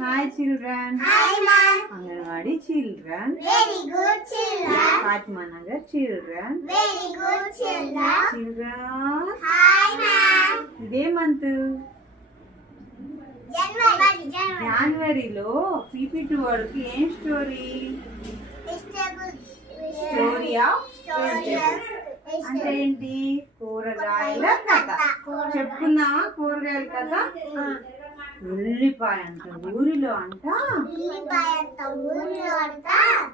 Hi children. Hi ma'am. Anganwadi children. Very good children. Fatima Nagar children. Very good children. Children. Hi ma'am. ఇదే month జనవరిలో పీపీ2 వాళ్ళకి ఏం story? Story of అంటే ఏంటి? కూరగాయల కథ. చెప్పుకుందామా కూరగాయల కథ? ఉల్లిపాయ అంత ఊరిలో అంట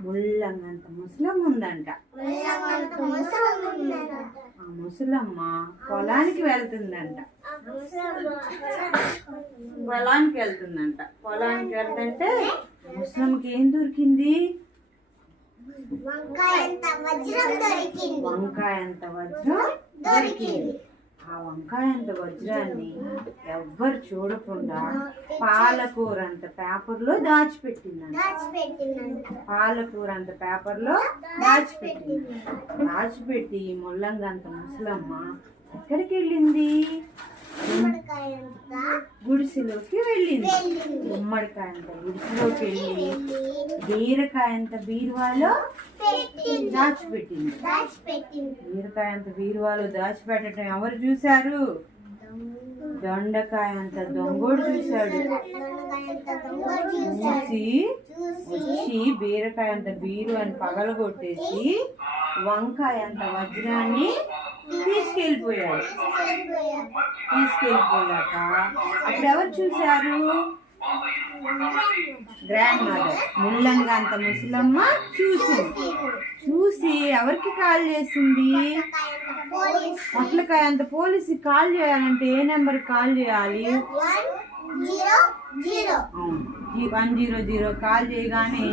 ముల్లంగంత ముసలం ఉందంట. ఆ ముసలమ్మ పొలానికి వెళ్తుందంట. పొలానికి వెళ్తుంటే ముసలంకి ఏం దొరికింది? వంకాయ అంత వజ్రం దొరికింది. ఆ వంకాయ అంత వజ్రాన్ని ఎవ్వరు చూడకుండా పాలకూర అంత పేపర్లో దాచిపెట్టిందంట. దాచిపెట్టి ముల్లంగంత ముసలమ్మ ఎక్కడికి వెళ్ళింది? గుడిసెలోకి వెళ్ళింది. గుమ్మడికాయంత గుడిసెలోకి వెళ్ళి బీరకాయంత బీరువాలో దాచిపెట్టింది. బీరకాయంత బీరువాలో దాచిపెట్టడం ఎవరు చూశారు? దొండకాయంత దొంగోడు చూశాడు. వచ్చి బీరకాయంత బీరువాని పగలగొట్టేసి వంకాయంత వజ్రాన్ని తీసుకెళ్ళిపోయాక అప్పుడు ఎవరు చూశారు? గ్రాండ్ మదర్ ముల్లంగంత ముసలమ్మ చూసి ఎవరికి కాల్ చేసింది? పొట్లకాయ అంత పోలీసుకి కాల్ చేయాలంటే ఏ నెంబర్ కాల్ చేయాలి? 100 కాల్ చేయగానే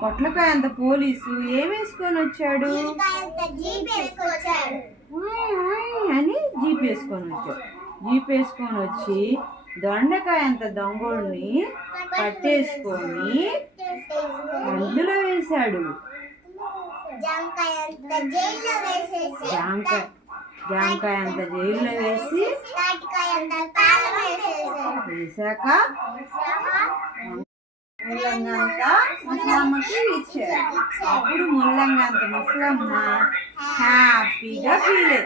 పొట్లకాయ అంత పోలీసు ఏమేసుకొని వచ్చాడు? అని జీప్ వేసుకొని వచ్చి దొండకాయ అంత దొంగోడిని పట్టేసుకొని అందులో వేశాడు. జాంకాయ అంత జైల్లో వేసి వేశాక ముల్లంగంత ముసలమ్మకి ఇచ్చారు. అప్పుడు ముల్లంగంత ముసలమ్మ హ్యాపీగా ఫీల్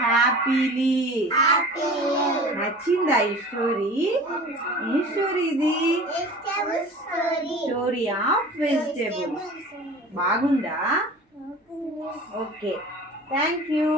హ్యాపీలీ. నచ్చిందా ఈ స్టోరీ? ఏ స్టోరీ ఇది? Story of vegetables. బాగుందా? Okay, thank you.